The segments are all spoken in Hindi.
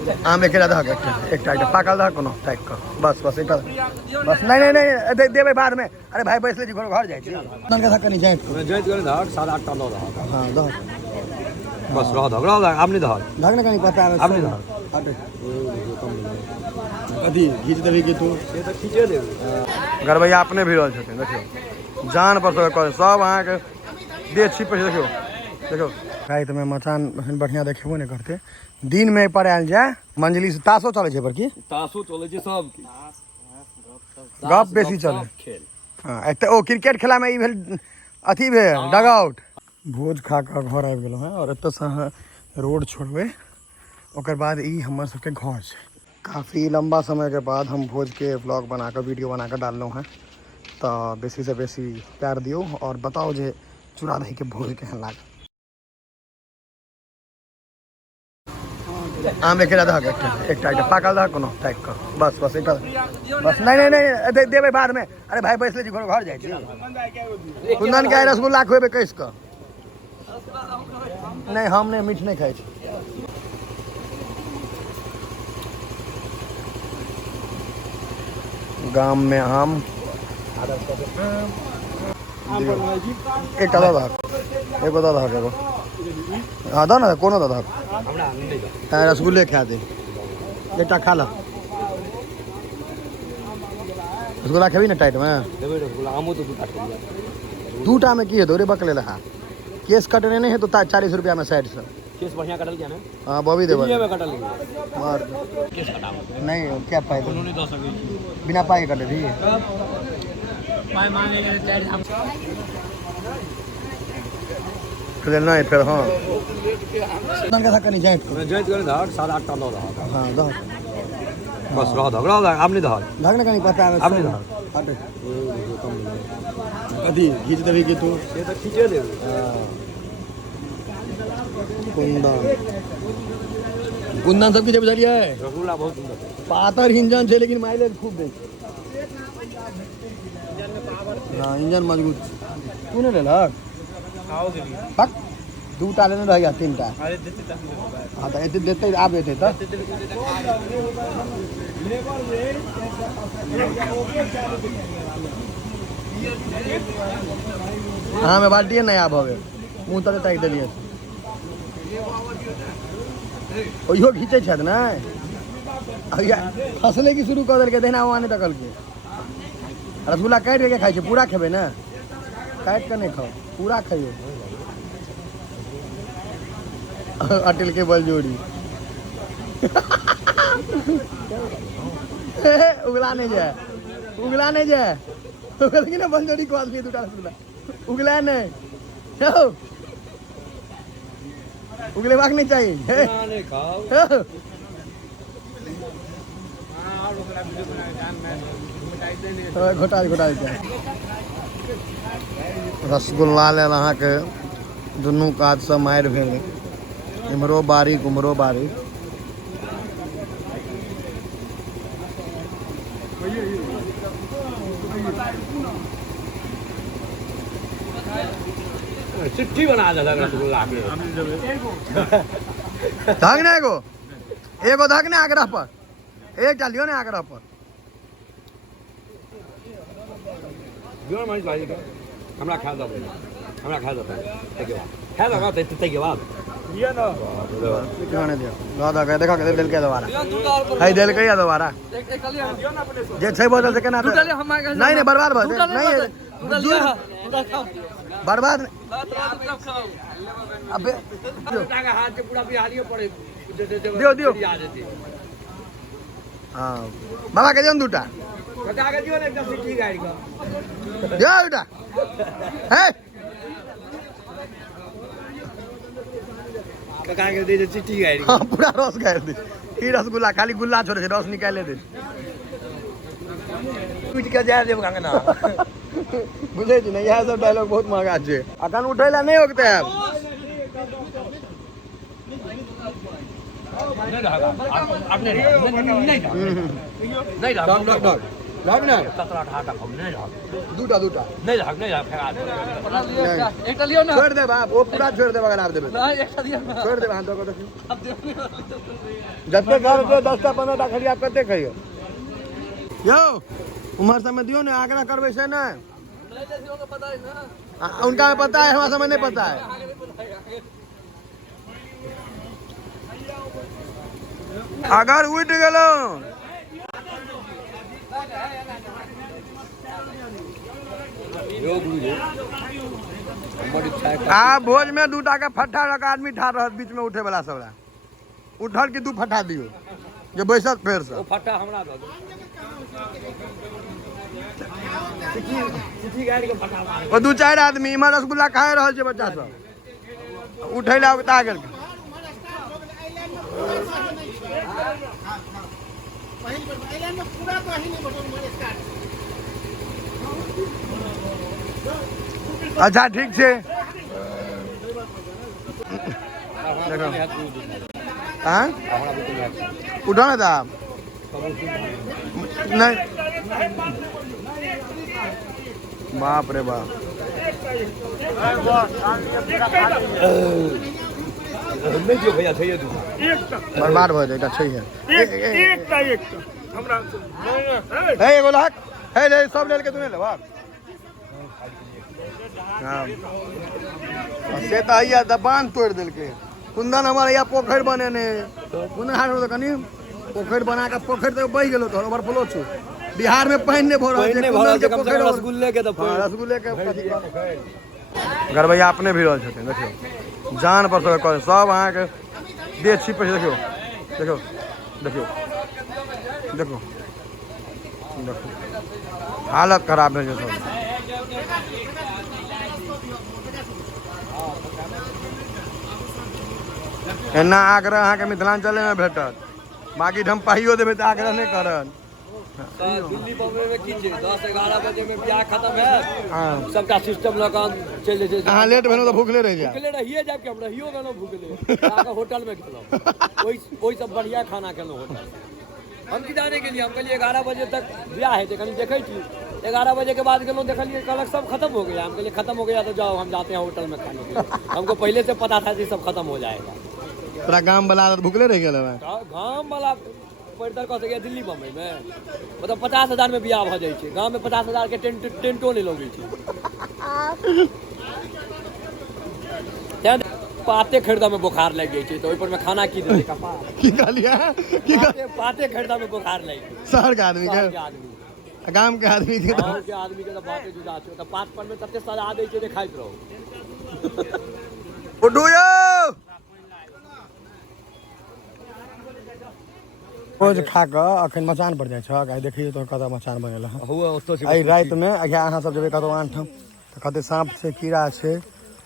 आम एक धाक एक पाकल धाक कोनो टाइप का बस बस एक बस नहीं नहीं नहीं देवे बाद में अरे भाई बैस ले जी घर जाए छी नन के धाक नहीं जाए जाइत करे धाक 7-8 टा लो धाक हां धाक बस रह धाक आम नहीं धाक धाक ने कहीं पता है आम नहीं धाक अरे अभी घीच देबी के तू से त खींचे देबे गरबैया अपने भी रहल छथिन देखियो जान पर सब अहाँ के दे छिप देखियो देखियो रात में मचान बढ़िया देखेबो नहीं करते दिन में पर आयल जाए मंजली से तासो चले छे पर की तासो चले छे सब गप बेसी चले खेल हां एते ओ क्रिकेट खेला में ई भेल अथी भेल डग आउट भोज खा के घर आबि गेलो हैं और एत से रोड छोड़बे ओकर बाद ई हमर सबके घर छे काफ़ी लंबा समय के बाद हम भोज के व्लॉग बनाकर वीडियो बनाकर डाललो हैं तो बेसी से बेसी प्यार दियो और बताओ जे चूड़ा दही के भोज केहन लागे आम एक धाक एक पाकल धाक कोनो टाइप का बस बस एक बस नहीं नहीं नहीं देवे बाद में अरे भाई बैस ले जी घर जाए छी कुंदन के रसगुल्ला खुएबे कैस का नहीं हम नहीं मीठ नहीं खाए छी गाम में आम एक दादा धाक एगो दादा धाक एगो हाँ दो ना कोनो दादा धाक रसगुल्ले खा दे एक खा ला रसगुल्ला खेबी ना टाइट में दूटा में की है दौरे बकले लहा केस कटने नहीं है तो 40 रुपया में साइड से केस बढ़िया कटल क्या ना हाँ बॉबी देबो में कटल और केस कटाओ नहीं क्या पाए दोनों नहीं दो सके बिना पाए कटे थी पाए मांगेंगे चार हम फिर नहीं फिर हाँ नन के धाक नहीं जाए जाइत करे धाक 7-8 टा लो धाक हाँ धाक बस रह धाक आम नहीं धाक धाक ने कहीं पता है आम नहीं धाक अरे अभी घीच देबी के तू से त खींचे देबे कुंदन सबकी जब बुझलिए रसगुल्ला बहुत सुंदर पातर इंजन छे लेकिन माइलेज खूब दे हां इंजन मजबूत तू ने लेलक खाओ के लिए पक दूटा लेने रह गया तीनटा अरे देते त हां तो एते देते आप देते तो हां मैं बाल्टी नहीं आब हवे मुंह तक ताक देलिए ओयो घीचे छत ना अया फसले की शुरू कर देल के देना वाने तकल के रसगुल्ला काट के खाइ छे पूरा खेबे ना काट के नहीं खाओ पूरा खाइयो अटल के बल जोड़ी उगला नहीं जाए उगल के ना बल जोड़ी को आदमी दूटा रसगुल्ला उगला नहीं उगले बाग नहीं चाहिए नहीं खाओ घोटा रसगुल्ला लेल अहाँ के दुनू काज से मारि भेल इम्हरो बारीक उम्हरो बारीक चिट्ठी बना दे रसगुल्ला के धाक ने एगो धाक ने आग्रह पर एक डालियो ने आग्रह पर जोर माइस भाई का हमरा खा दो तके बाद खा दो ना तके बाद ये ना गाने दियो दादा कह देखा के दिल के दोबारा है दिल के दोबारा जे छै बोतल से केना नहीं नहीं बर्बाद भ नहीं बर्बाद अबे हाथ से पूरा बिहारियो पड़े दियो हां बाबा के दियो दूटा बता के दियो ना एकदम सिटी गाड़ी का दियो दूटा है कका के दे दे सिटी गाड़ी हां पूरा रस गाड़ दे ई रसगुल्ला खाली गुल्ला छोड़े रस निकाले दे कुछ के जाय देब गंगना बुझे छी ना यह सब डायलॉग बहुत महंगा छे अखन उठैला नहीं होते है आपने नहीं डॉग लाग ना 17-18 हम नहीं रहा दूटा नहीं फेंका एक लियो ना छोड़ दे बाप वो पूरा छोड़ दे अगर आप देबे नहीं एक दियो छोड़ दे हम तो जते घर पे 10टा 15टा खलिया कते खइयो यो उमर समय दियो ने आग्रह करबे से ना उनका पता है, हमारा समय नहीं पता है। अगर उठ गलो आ भोज में 2टा के फट्टा रख आदमी ठाड़ रह बीच में उठे वाला सब उठल की 2 फट्टा दियो जो बैसत फेर से फट्टा हमरा दो वो 2-4 आदमी इमहर रसगुल्ला खाए रहल छै बच्चा सब उठै ला उता गेल अच्छा ठीक छै हाँ उठो ना था नहीं बाप रे बाप भैया छैहे तू बर्बाद भऽ जाए छैहे एगो लाख है ले सब लेल के तू नहीं लेबा हाँ से तो आइया दबान तोड़ दिल के कुंदन हमारे यहाँ पोखर बने ने कुंदन हाट में तो कनी पोखर बना के पोखर तो बह गेलो तो ओवरफ्लो छ बिहार में पानी नहीं भर रहल छै कुंदन के पोखर रसगुल्ले के तो रसगुल्ले के गरबैया अपने भी रहल छथिन देखियो जान पर सब कर सब अहाँ के देह छिप पे देखियो देखियो देखियो देखो देखो हालत खराब है सब एना आग्रह अहाँ के मिथिलांचल में भेटत बाकी हम पाइयो देबै तऽ आग्रह नहीं करत दिल्ली बम्बई में की छै 10-11 बजे में ब्याह खत्म है सबका सिस्टम लगा चल जे अहाँ लेट भेलौ तऽ भूखले रह जाए भूखले रहिए जाब के हम रहियो गेलौ भूखले जाके होटल में खेलौ ओई सब बढ़िया खाना खेलौ होटल हम की जाने के लिए हम कहलिए 11 बजे तक ब्याह है कहीं देखै छी 11 बजे के बाद गेलौ देखलिए कहलक सब खत्म हो गया हम कहलिए खत्म हो गया तो जाओ हम जाते हैं होटल में खाने के लिए हमको पहले से पता था कि सब खत्म हो जाएगा तोरा गांव वाला भूखले रह गेल है गांव वाला पैदल कह गया दिल्ली बम्बई में मतलब 50,000 में बियाह भ जाए छै गांव में 50,000 के टेंटो नहीं लगे छै पाते खरीदा में बुखार लग गई तो ऊपर में खाना की देते कपा की कहलिया की पाते खरीदा में बुखार लग गई शहर के आदमी के गांव के आदमी के तो बाते जुदा छै तो पात पर में तते सजा दै छै देखाइत रहो उठो यो भोज खा के अखन मचान पर जाय छ आइ देखियो तो कतऽ मचान बनेला हुआ ओतो छै आई रात में अहाँ सब जेबै कतौ आनठम तऽ कते सांप छै कीड़ा छै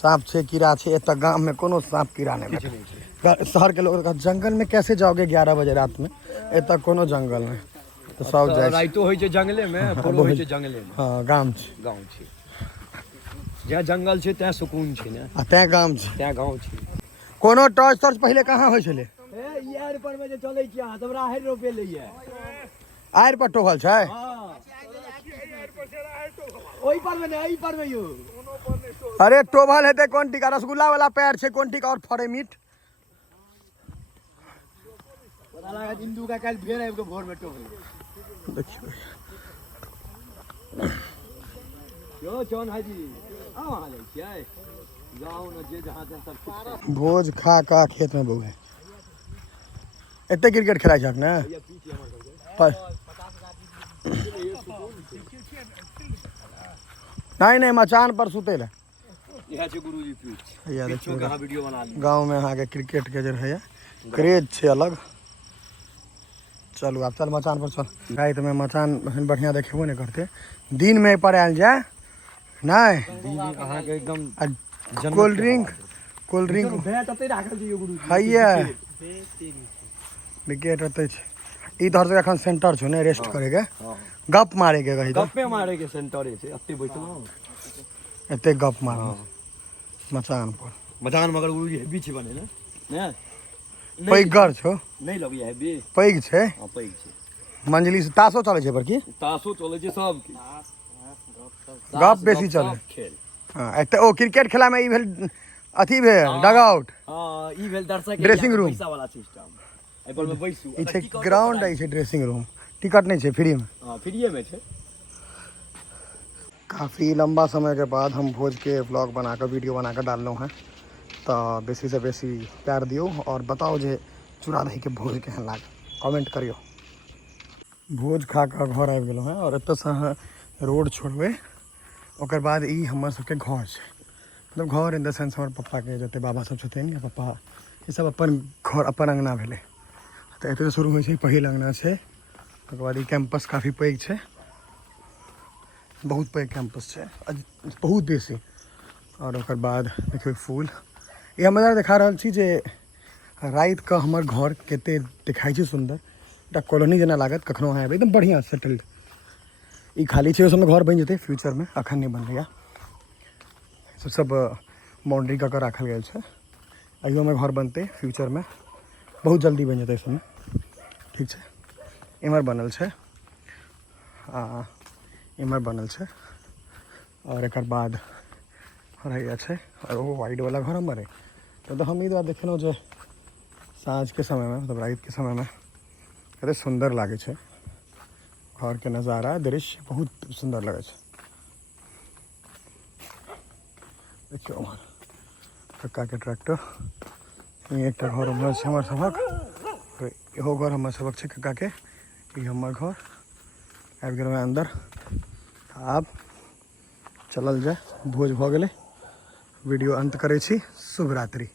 सांप छै कीड़ा छै एतऽ गांव में कोनो सांप कीड़ा नहीं भेटै शहर के लोग जंगल में कैसे जाओगे 11 बजे रात में एतऽ कोनो जंगल नहीं तो सब जाय राइतो होय छै जंगले में पुरो होय छै जंगले में हां गांव छै जहाँ जंगल छै तै सुकून छै ने आ तै गांव छै तै गांव छै कोनो टॉर्च टॉर्च पहले कहाँ होय छले यार पर में जे चलै छी अहाँ हमरा हर रोपे लइए आएर पर टोहल छै हां ओई पर में नहीं एई पर में यो अरे टोभल हेते कोन टीका रसगुल्ला वाला पैर छै कोन टीका और फरे मीट पता लगा हिंदू का काल फेर आबि के भोर में टोभल देखियो यो जॉन हाजी आ वहां जाइ छियै जाओ न जे जहां से सब भोज खा का खेत में बउए एते क्रिकेट खेलाइ छक ने नहीं नहीं मचान पर सुते ले यह छै गुरुजी पीठ या देखियो कहां वीडियो बना ली गांव में अहाँ के क्रिकेट के जे है क्रेज छै अलग चलू आप चल मचान पर चल रात में मचान बढ़िया देखेबो नहीं करते दिन में पर आयल जाए नहीं अहाँ के एकदम कोल्ड ड्रिंक बैट अते राखल छै गुरुजी हैया विकेट अते छै ई तोहर से एखन सेंटर छौ ने रेस्ट करे के गप मारे के कही गप्पे मारे के सेंटर छै अते बैठलो एते गप मार मचान पर मचान मगर गुरुजी हेवी छै बने ने पैगर छौ नहीं लगे हेवी पैग छै हां पैग छै मंजली से तासो चले छै पर की तासो चले छै सब गप बेसी चले खेल हां एते ओ क्रिकेट खेला में ई भेल अथी भेल डग आउट हां ई भेल दर्शक ड्रेसिंग रूम पैसा वाला सिस्टम एहि पर में बैसू ई छै ग्राउंड आई छै ड्रेसिंग रूम टिकट नहीं छै फ्री में हां फ्रीए में छै काफ़ी लंबा समय के बाद हम भोज के व्लॉग बनाकर वीडियो बनाकर डाललों हैं तो बेसी से बेसी प्यार दियो और बताओ जे चूड़ा दही के भोज केहन लाग कमेंट करियो भोज खा कर घर आबि गेलहुँ हैं और एतऽ से रोड छोड़बै ओकर बाद ई हमर सबके घर छै मतलब घर इन द सेंस हमर पप्पा के जते बाबा सब छथिन या पप्पा ई सब अपन घर अपन अंगना भेलै तऽ एतऽ शुरू होइ छै पहिल अंगना छै ओकर बाद ई कैंपस काफ़ी पैघ छै बहुत पैघ कैंपस छै बहुत बेसी और ओकर बाद देखियौ फूल ई हम देखा रहल छी जे राति कऽ हमर घर कते दिखाई छै सुंदर एकटा कॉलोनी जेना लागत कखनो अहाँ एबै एकदम बढ़िया सेटल्ड ई खाली छै ओहि सबमे घर बनि जेतै फ्यूचर में अखन नहि बनलैया सब बाउंड्री कऽ के राखल गेल छै अहियो में घर बनतै फ्यूचर में बहुत जल्दी बनि जेतै इसमें ठीक छै इमहर बनल छै इमहर बनल छै और एक बाद रहैया छै और वो वाइट वाला घर हमर है तो हम ई बात देखलहुँ जे साँझ के समय में मतलब रात के समय में कते सुंदर लागे छै घर के नज़ारा दृश्य बहुत सुंदर लगे छै देखियो कक्का के ट्रैक्टर एक घर उम्हर छै हमर सबक इहो घर हमर सबक छै कक्का के ई हमर घर आबि गेलहुँ अंदर आब चलल जाए भोज भऽ गेलै वीडियो अंत करै छी शुभ रात्रि।